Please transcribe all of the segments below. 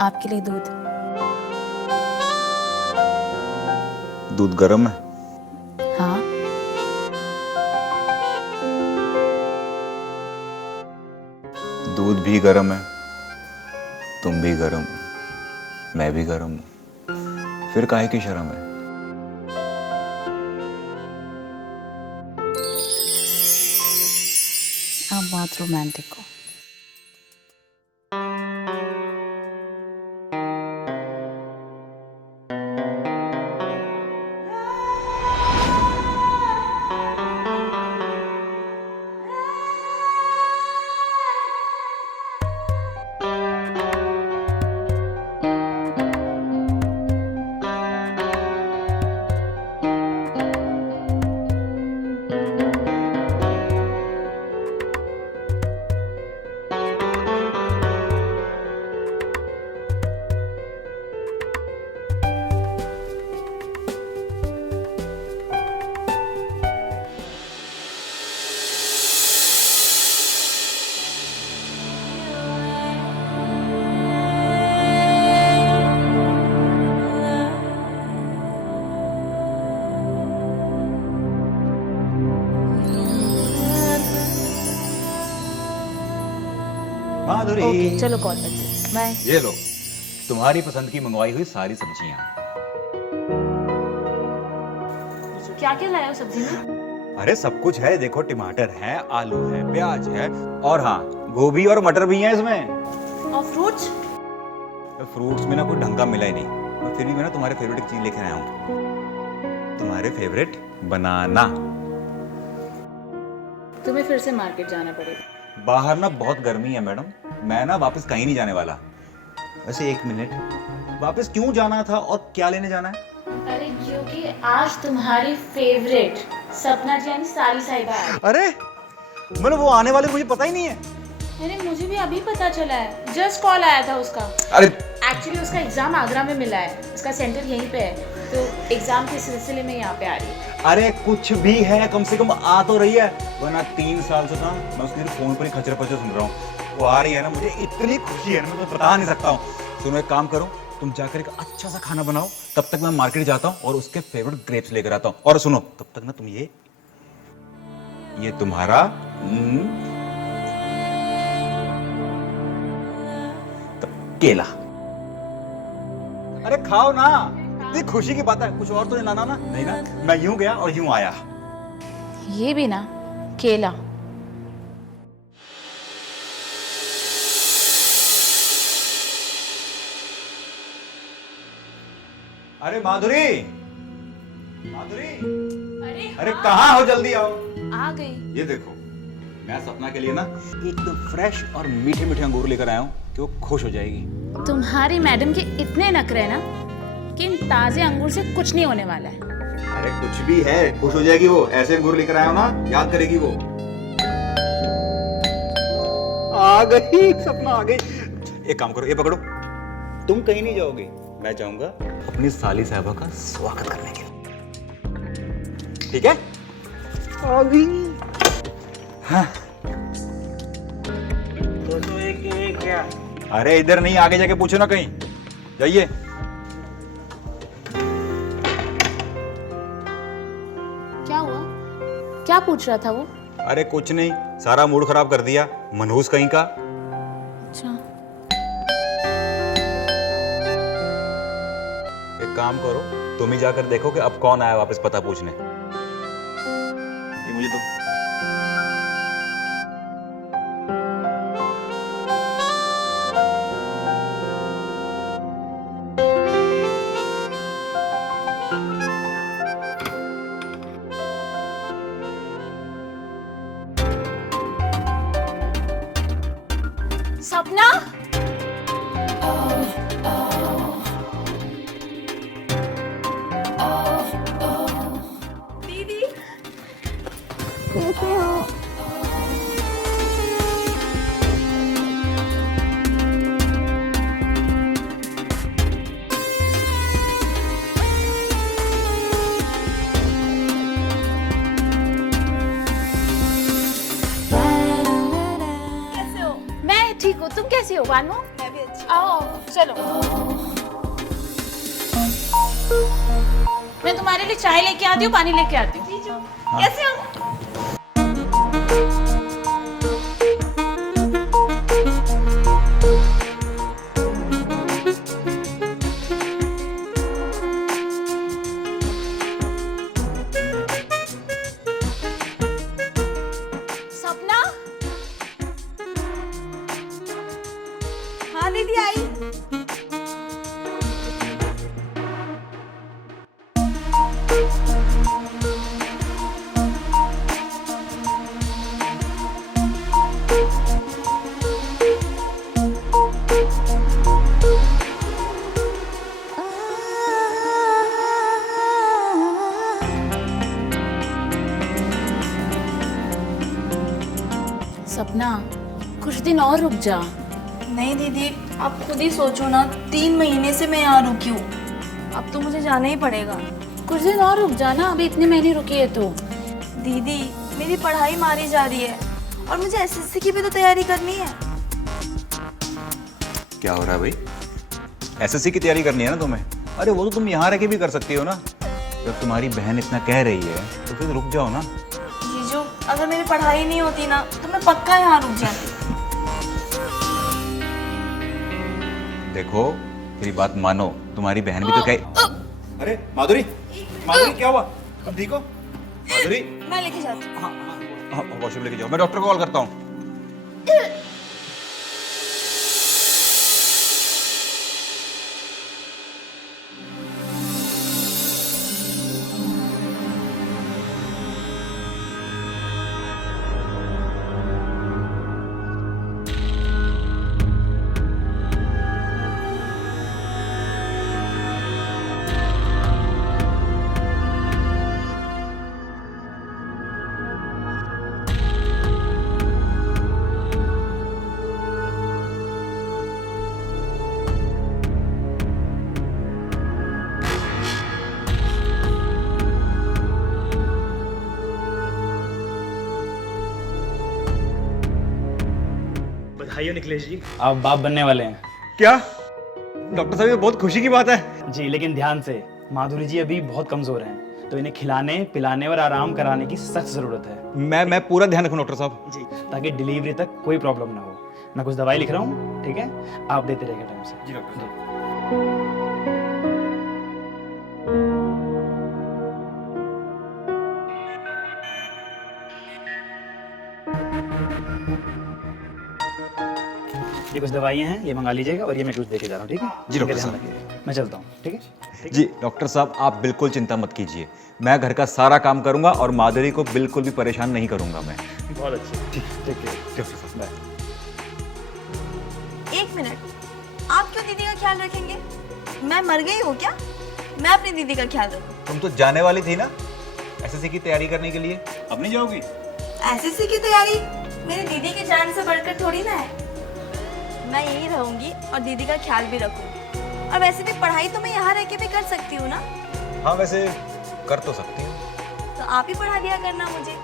आपके लिए दूध। दूध गर्म है? हाँ। दूध भी गर्म है, तुम भी गर्म हो, मैं भी गर्म हूं, फिर काहे की शर्म है? आप बहुत रोमांटिक हो। माधुरी, ओके चलो कॉल करते हैं। बाय। ये लो तुम्हारी पसंद की मंगवाई हुई सारी सब्जियां। क्या क्या लाया हो सब्जी में? अरे सब कुछ है, देखो टमाटर है, आलू है, प्याज है, और हाँ गोभी और मटर भी है इसमें। और फ्रूट्स? फ्रूट्स में ना कोई ढंग का मिला ही नहीं, और फिर भी मैं ना तुम्हारे फेवरेट चीज लेकर आया हूँ, तुम्हारे फेवरेट बनाना। तुम्हें फिर से मार्केट जाना पड़ेगा। बाहर ना बहुत गर्मी है मैडम, मैं ना वापस कहीं नहीं जाने वाला। वैसे एक मिनट, वापस क्यों जाना था और क्या लेने जाना है? अरे क्योंकि आज तुम्हारी फेवरेट सपना जी यानी सारी साहिबा है। अरे मतलब वो आने वाले मुझे पता ही नहीं है। अरे मुझे भी अभी पता चला है, जस्ट कॉल आया था उसका। अरे एक्चुअली उसका एग्जाम आगरा में मिला है, उसका सेंटर यहीं पे है, तो एग्जाम के सिलसिले में यहाँ पे आ रही है। अरे कुछ भी है, कम से कम आ तो रही है, वरना 3 साल से था मैं उसके फोन पर ही खचर पचर सुन रहा हूँ। वो आ रही है ना, मुझे इतनी खुशी है ना, मैं तो बता नहीं सकता हूँ। सुनो एक काम करो, तुम जाकर एक अच्छा सा खाना बनाओ, तब तक मैं मार्केट जाता हूँ और उसके फेवरेट ग्रेप्स लेकर आता हूँ। और सुनो तब तक ना तुम ये तुम्हारा केला। अरे खाओ ना, इतनी खुशी की बात है, कुछ और तो नहीं लाना ना? नहीं ना, मैं यूं गया और यूं आया। ये भी ना केला। अरे माधुरी, माधुरी, अरे हाँ। कहाँ हो, जल्दी आओ। आ गई। ये देखो, मैं सपना के लिए ना एकदम फ्रेश और मीठे मीठे अंगूर लेकर आया हूँ कि वो खुश हो जाएगी। तुम्हारी मैडम के इतने नखरे हैं ना कि इन ताजे अंगूर से कुछ नहीं होने वाला है। अरे कुछ भी है, खुश हो जाएगी वो। ऐसे अंगूर लेकर आया हूँ ना, याद करेगी वो। आ गई, सपना आ गई। एक काम करो, ये पकड़ो, तुम कहीं नहीं जाओगे, मैं जाऊंगा अपनी साली साहबा का स्वागत करने के लिए, ठीक है? आ गई। हाँ। तो ये क्या? अरे इधर नहीं, आगे जाके पूछो ना कहीं, जाइए। क्या हुआ? क्या पूछ रहा था वो? अरे कुछ नहीं, सारा मूड खराब कर दिया, मनहूस कहीं का। अच्छा। एक काम करो, तुम ही जाकर देखो कि अब कौन आया वापस पता पूछने। ये मुझे तो सपना। दीदी कैसे हो? कैसे हो? मैं ठीक हूँ, तुम कैसी हो बानू? मैं भी अच्छी आओ चलो। मैं तुम्हारे लिए चाय लेके आती हूँ, पानी लेके आती हूँ। कैसे हो? सपना? हाँ दीदी आई। सपना, कुछ दिन और रुक जा। नहीं दीदी, आप खुद ही सोचो ना, 3 महीने से मैं यहाँ रुकी हूँ। अब तो मुझे जाना ही पड़ेगा। कुछ दिन और रुक जा ना, अभी इतने महीने रुकी है तो। दीदी, मेरी पढ़ाई मारी जा रही है और मुझे एसएससी की भी तो तैयारी करनी है। क्या हो रहा है भाई? एसएससी की तैयारी करनी है ना तुम्हें? अरे वो तो तुम यहाँ रह के भी कर सकती हो ना। जब तुम्हारी बहन इतना कह रही है तो फिर रुक जाओ ना। जीजू, अगर मेरी पढ़ाई नहीं होती ना तो मैं पक्का यहाँ रुक जाती। देखो मेरी बात मानो, तुम्हारी बहन भी तो कह। अरे माधुरी, माधुरी क्या हुआ? तुम ठीक हो? माधुरी, मैं लेके जाती हूँ। हाँ वॉशरूम लेके जाओ, मैं डॉक्टर को कॉल करता हूँ। बधाई हो निखिलेश जी, आप बाप बनने वाले हैं। क्या डॉक्टर साहब, ये बहुत खुशी की बात है। जी, लेकिन ध्यान से, माधुरी जी अभी बहुत कमजोर हैं, तो इन्हें खिलाने पिलाने और आराम कराने की सख्त जरूरत है। मैं पूरा ध्यान रखूं डॉक्टर साहब। जी, ताकि डिलीवरी तक कोई प्रॉब्लम ना हो। मैं कुछ दवाई लिख रहा हूँ, ठीक है? आप देते रहेगा टाइम से। जी डॉक्टर साहब। ये कुछ दवाइयाँ हैं, ये मंगा लीजिएगा, और ये मैं कुछ देके जा रहा हूँ, ठीक है? जी, डॉक्टर ध्यान साहब। रखिएगा। मैं चलता हूँ, ठीक है? जी डॉक्टर साहब, आप बिल्कुल चिंता मत कीजिए, मैं घर का सारा काम करूंगा और माधुरी को बिल्कुल भी परेशान नहीं करूंगा मैं। बहुत अच्छे, ठीक है। डॉक्टर साहब बाय। 1 मिनट, आप क्यों दीदी का ख्याल रखेंगे? मैं मर गई हूँ क्या? मैं अपनी दीदी का ख्याल रखूँ। तुम तो जाने वाली थी ना एसएससी की तैयारी करने के लिए, अब नहीं जाओगी? एसएससी की तैयारी मेरी दीदी की जान से बढ़कर थोड़ी ना है। मैं यहीं रहूंगी और दीदी का ख्याल भी रखूंगी। और वैसे भी पढ़ाई तो मैं यहाँ रह के भी कर सकती हूँ ना। हाँ वैसे कर तो सकती हूँ। तो आप ही पढ़ा दिया करना मुझे।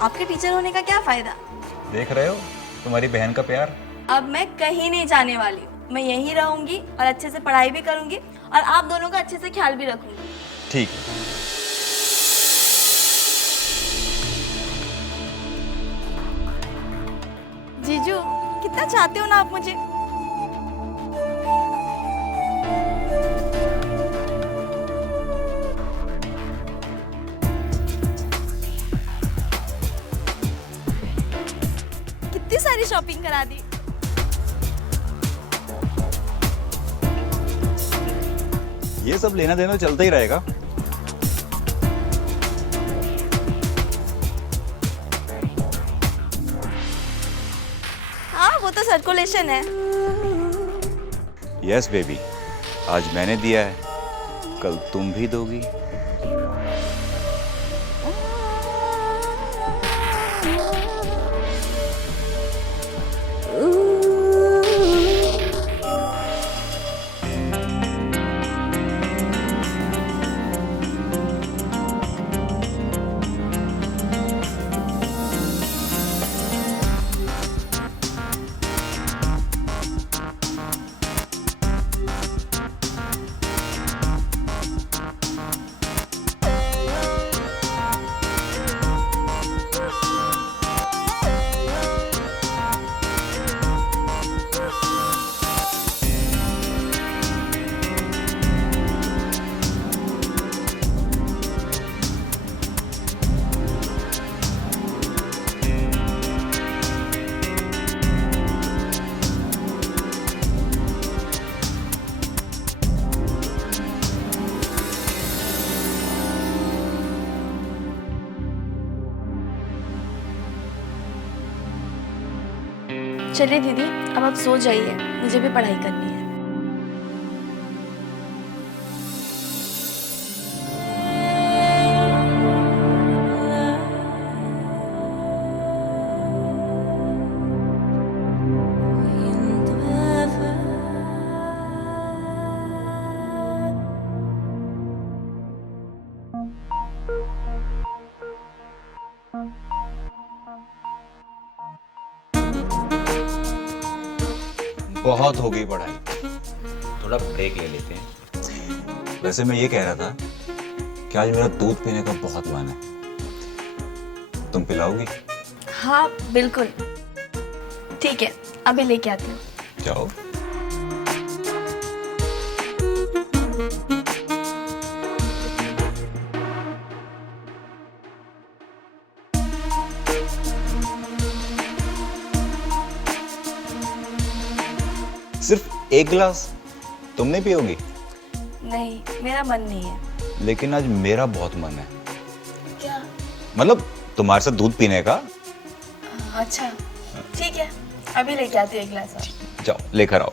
आपके टीचर होने का क्या फायदा? देख रहे हो तुम्हारी बहन का प्यार। अब मैं कहीं नहीं जाने वाली हूँ, मैं यहीं रहूंगी और अच्छे से पढ़ाई भी करूंगी और आप दोनों का अच्छे से ख्याल भी रखूंगी। ठीक है। जीजू, कितना चाहते हो ना आप मुझे? कितनी सारी शॉपिंग करा दी। ये सब लेना देना चलता ही रहेगा। हाँ, वो तो सर्कुलेशन है। यस बेबी, आज मैंने दिया है, कल तुम भी दोगी। चलिए दीदी, अब आप सो जाइए, मुझे भी पढ़ाई करनी है। बहुत हो गई पढ़ाई, थोड़ा ब्रेक ले लेते हैं। वैसे मैं ये कह रहा था कि आज मेरा दूध पीने का बहुत मन है, तुम पिलाओगी? हाँ बिल्कुल, ठीक है, अभी लेके आती हूँ। जाओ। सिर्फ एक गिलास? तुम नहीं पियोगी? नहीं, मेरा मन नहीं है। लेकिन आज मेरा बहुत मन है। क्या? मतलब तुम्हारे साथ दूध पीने का। अच्छा ठीक है, अभी लेके आती हूँ एक गिलास। जाओ लेकर आओ।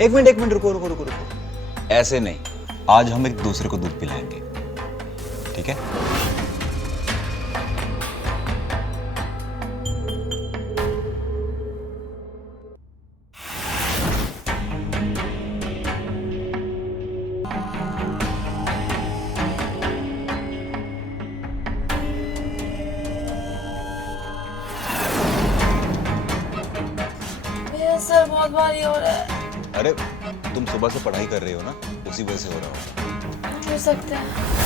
एक मिनट रुको। ऐसे नहीं, आज हम एक दूसरे को दूध पिलाएंगे, ठीक है? मेरा सर बहुत भारी हो रहा है। अरे तुम सुबह से पढ़ाई कर रही हो ना, उसी वजह से हो रहा हो। हो सकता है।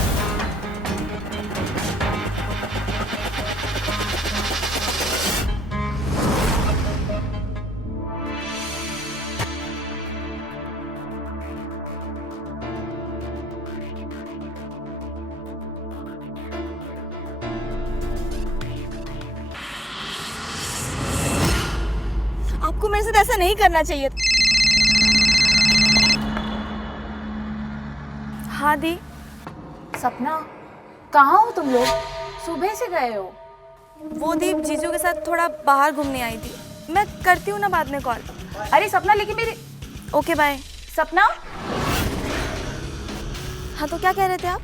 आपको मेरे साथ ऐसा नहीं करना चाहिए। हाँ दी। सपना, कहाँ हो तुम लोग? सुबह से गए हो। वो दी जीजू के साथ थोड़ा बाहर घूमने आई थी। मैं करती हूँ ना बाद में कॉल। अरे सपना, लेकिन मेरी। Okay bye. सपना। हाँ तो क्या कह रहे थे आप?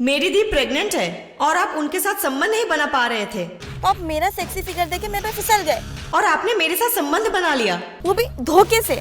मेरी दी प्रेग्नेंट है और आप उनके साथ संबंध नहीं बना पा रहे थे, तो आप मेरा सेक्सी फिगर देख के मेरे पे फिसल गए और आपने मेरे साथ संबंध बना लिया, वो भी धोखे से।